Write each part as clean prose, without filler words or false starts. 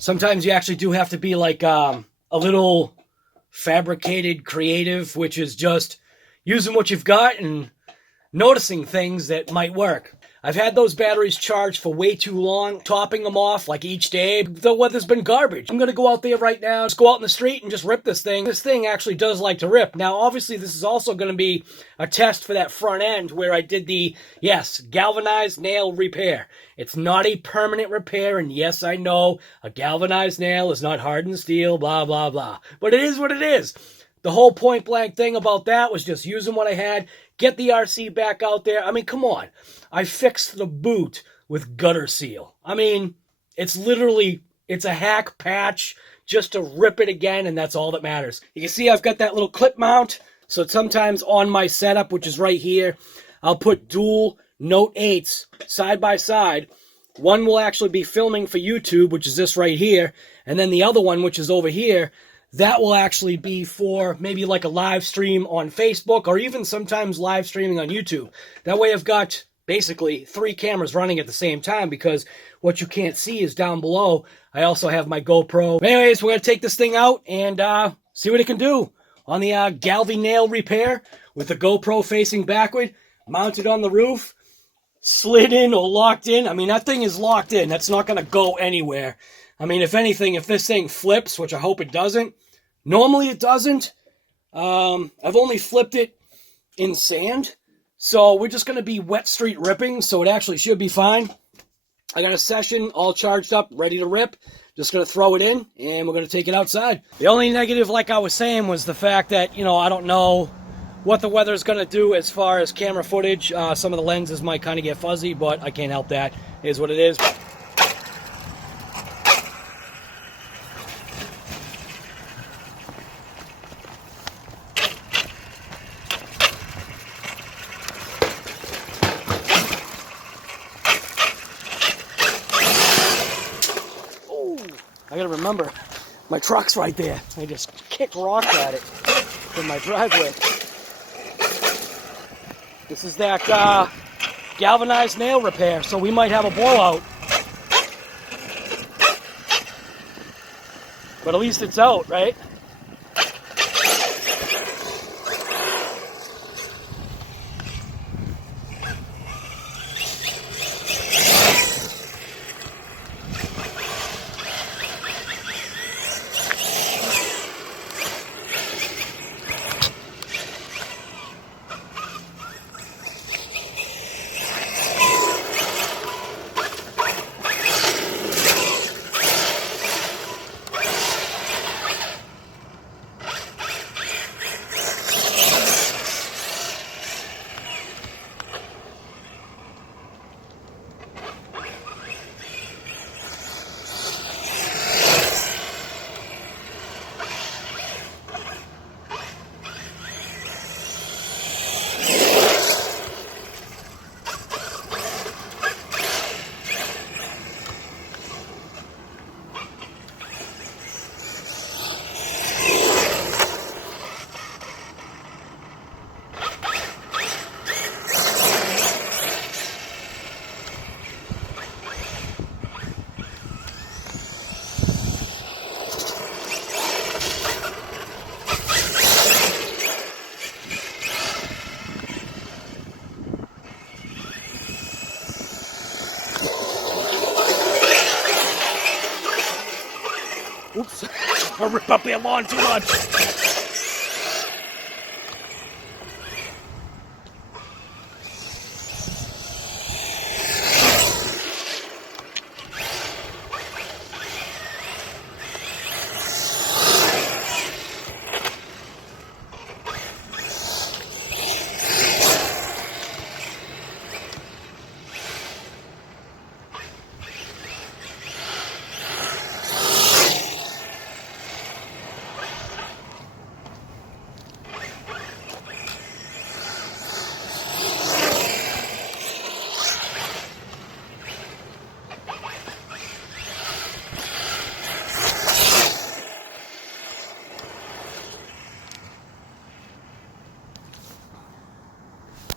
Sometimes you actually do have to be like a little fabricated creative, which is just using what you've got and noticing things that might work. I've had those batteries charged for way too long, topping them off like each day. The weather's been garbage. I'm going to go out there right now, just go out in the street and just rip this thing. This thing actually does like to rip. Now, obviously, this is also going to be a test for that front end where I did the, yes, galvanized nail repair. It's not a permanent repair, and yes, I know a galvanized nail is not hardened steel, blah, blah, blah. But it is what it is. The whole point blank thing about that was just using what I had, get the RC back out there. I mean, come on. I fixed the boot with gutter seal. I mean, it's literally, it's a hack patch just to rip it again, and that's all that matters. You can see I've got that little clip mount, so sometimes on my setup, which is right here, I'll put dual Note 8s side by side. One will actually be filming for YouTube, which is this right here, and then the other one, which is over here, that will actually be for maybe like a live stream on Facebook or even sometimes live streaming on YouTube. That way I've got basically 3 cameras running at the same time, because what you can't see is down below. I also have my GoPro. Anyways, we're going to take this thing out and see what it can do on the GALVI nail repair with the GoPro facing backward, mounted on the roof, slid in or locked in. I mean, that thing is locked in. That's not going to go anywhere. I mean, if anything, if this thing flips, which I hope it doesn't, normally it doesn't. I've only flipped it in sand, so we're just going to be wet street ripping, so it actually should be fine. I got a session all charged up, ready to rip. Just going to throw it in, and we're going to take it outside. The only negative, like I was saying, was the fact that, you know, I don't know what the weather's going to do as far as camera footage. Some of the lenses might kind of get fuzzy, but I can't help that. It is what it is. I gotta remember, my truck's right there. I just kick rocks at it in my driveway. This is that galvanized nail repair, so we might have a blowout. But at least it's out, right? Oops, I ripped up that lawn too much.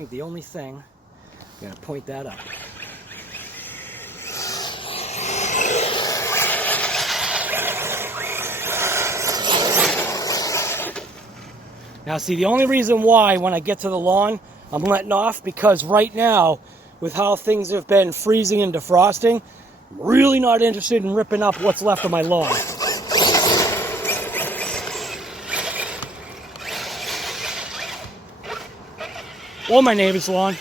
I think the only thing, I'm going to point that up. Now see, the only reason why when I get to the lawn I'm letting off, because right now with how things have been freezing and defrosting, I'm really not interested in ripping up what's left of my lawn. Or my neighbor's lawn.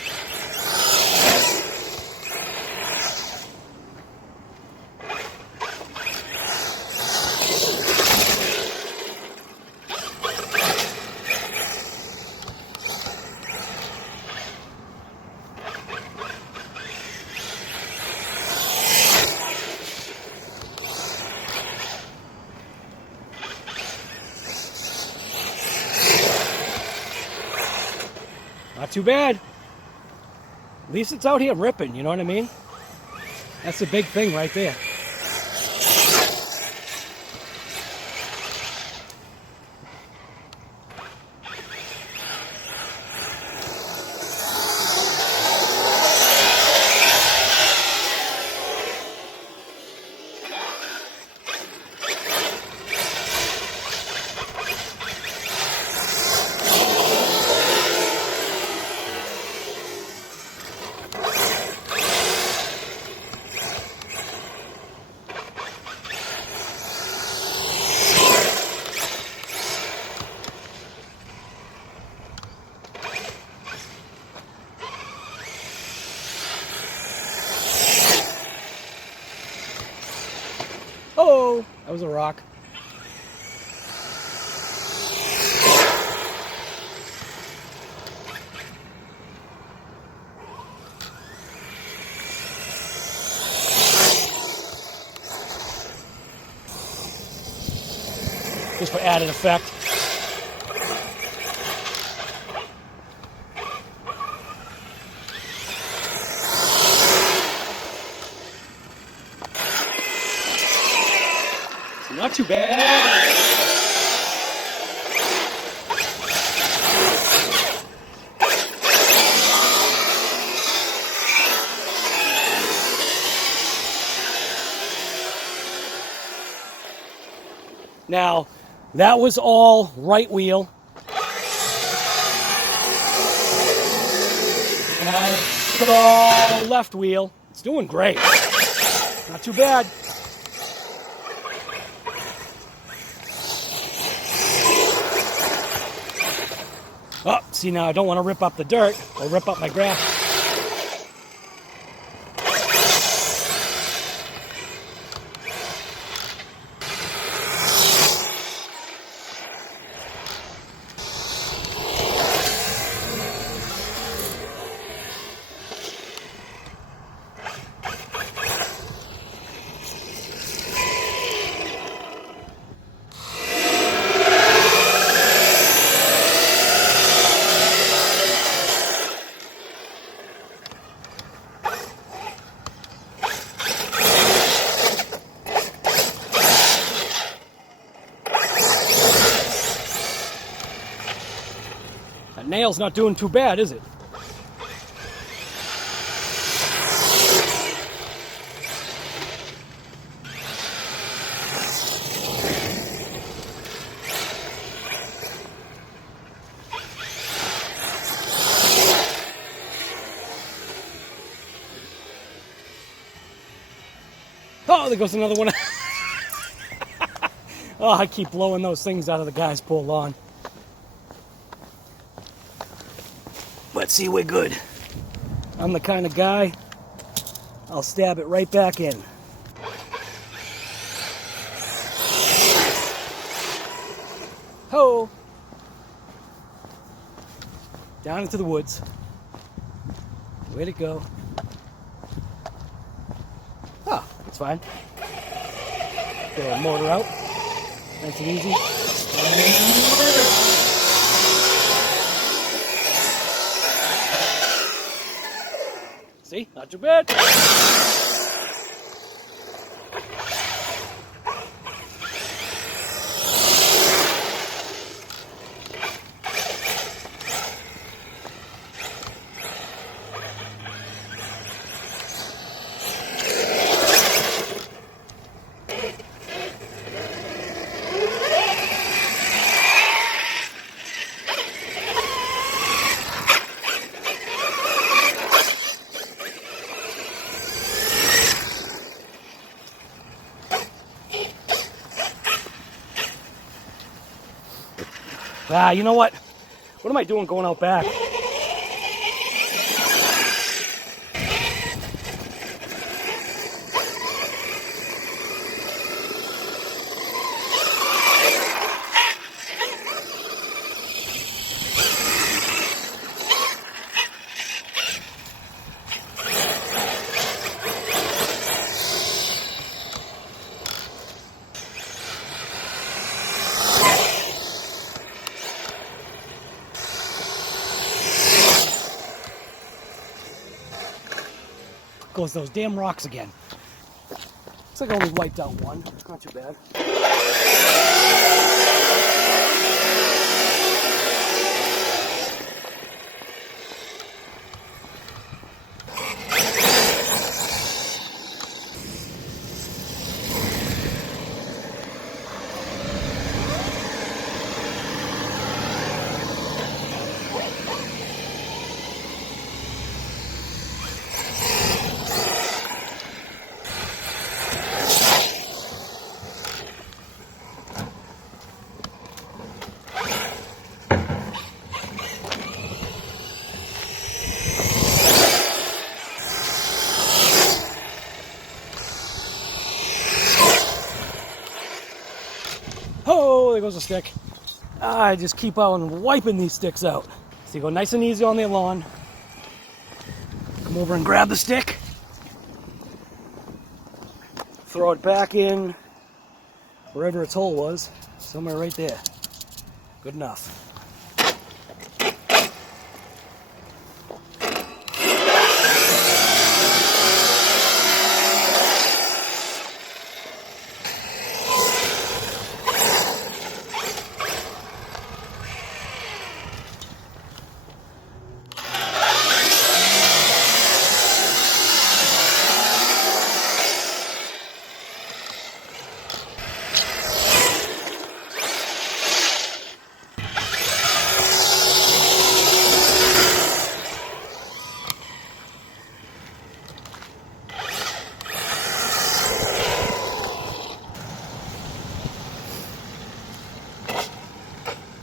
Not too bad. At least it's out here ripping, you know what I mean? That's the big thing right there. Oh, that was a rock. Just for added effect. Not too bad. Now, that was all right wheel. And it's all left wheel. It's doing great. Not too bad. Oh, see, now I don't want to rip up the dirt or rip up my grass. That nail's not doing too bad, is it? Oh, there goes another one. Oh, I keep blowing those things out of the guy's poor lawn. But see, we're good. I'm the kind of guy, I'll stab it right back in. Ho! Down into the woods. Way to go. Oh, it's fine. Get our motor out. Nice and easy. See? Not too bad. You know what? What am I doing going out back? Goes those damn rocks again. Looks like I only wiped out one. Not too bad. Oh, there goes a stick. I just keep on wiping these sticks out. So you go nice and easy on the lawn. Come over and grab the stick. Throw it back in wherever its hole was. Somewhere right there. Good enough.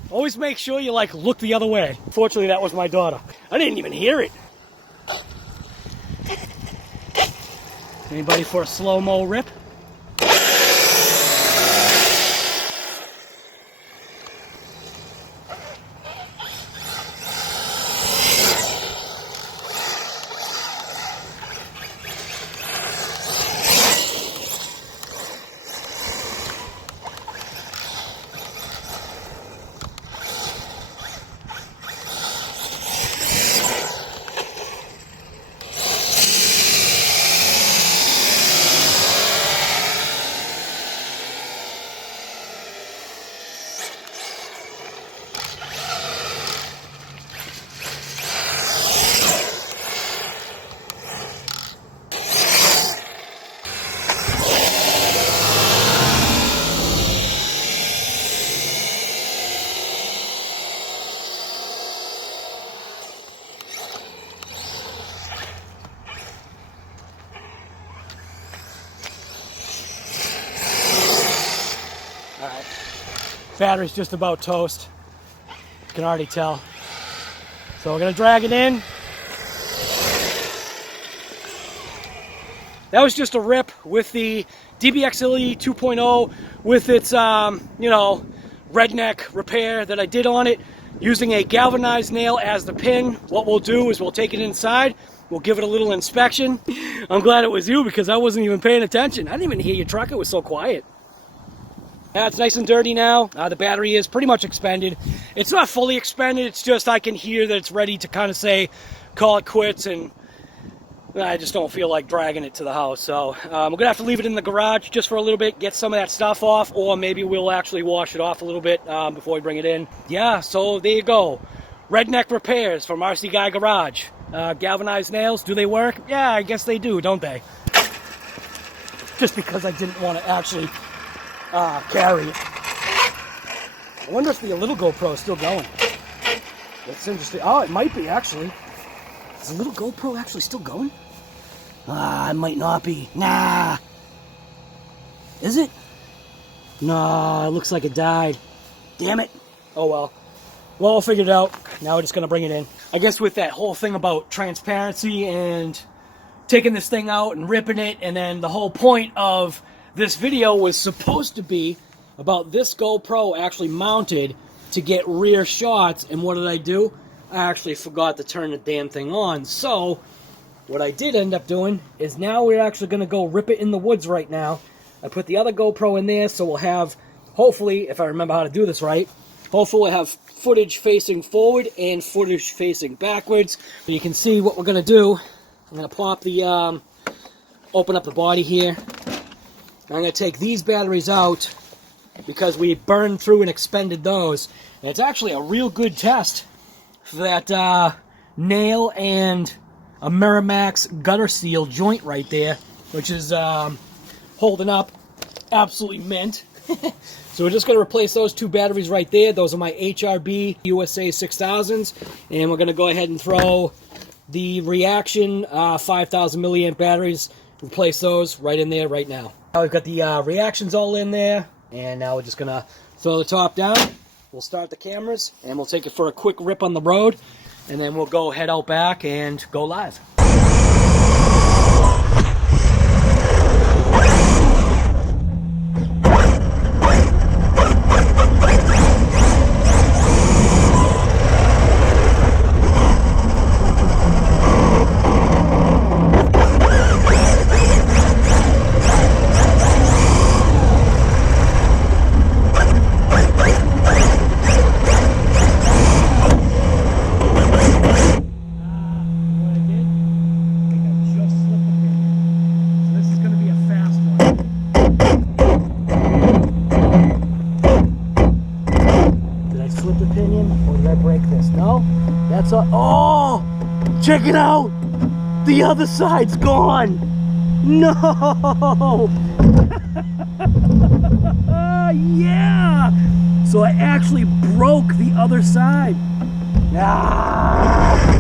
Always make sure you look the other way. Fortunately, that was my daughter. I didn't even hear it. Anybody for a slow-mo rip? Battery's just about toast. You can already tell. So we're gonna drag it in. That was just a rip with the DBXL-E 2.0 with its, redneck repair that I did on it using a galvanized nail as the pin. What we'll do is we'll take it inside. We'll give it a little inspection. I'm glad it was you because I wasn't even paying attention. I didn't even hear your truck. It was so quiet. It's nice and dirty now. The battery is pretty much expended. It's not fully expended. It's just I can hear that it's ready to kind of say, call it quits, and I just don't feel like dragging it to the house. So we're going to have to leave it in the garage just for a little bit, get some of that stuff off, or maybe we'll actually wash it off a little bit before we bring it in. Yeah, so there you go. Redneck repairs from RC Guy Garage. Galvanized nails, do they work? Yeah, I guess they do, don't they? Just because I didn't want to actually carry it. I wonder if the little GoPro is still going. That's interesting. Oh, it might be, actually. Is the little GoPro actually still going? It might not be. Nah. Is it? No, it looks like it died. Damn it. Oh well. Well, I'll figure it out. Now we're just gonna bring it in. I guess with that whole thing about transparency and taking this thing out and ripping it, and then the whole point of this video was supposed to be about this GoPro actually mounted to get rear shots, and what did I do? I actually forgot to turn the damn thing on. So what I did end up doing is now we're actually going to go rip it in the woods right now. I put the other GoPro in there, so we'll have, hopefully, if I remember how to do this right, hopefully we'll have footage facing forward and footage facing backwards. You can see what we're going to do. I'm going to plop the, open up the body here. I'm going to take these batteries out because we burned through and expended those. And it's actually a real good test for that nail and a Miramax gutter seal joint right there, which is holding up absolutely mint. So we're just going to replace those two batteries right there. Those are my HRB USA 6000s. And we're going to go ahead and throw the Reaction 5000 milliamp batteries, replace those right in there right now. Now we've got the reactions all in there. And now we're just going to throw the top down. We'll start the cameras and we'll take it for a quick rip on the road. And then we'll go head out back and go live. Oh, check it out! The other side's gone! No! Yeah! So I actually broke the other side. Ah!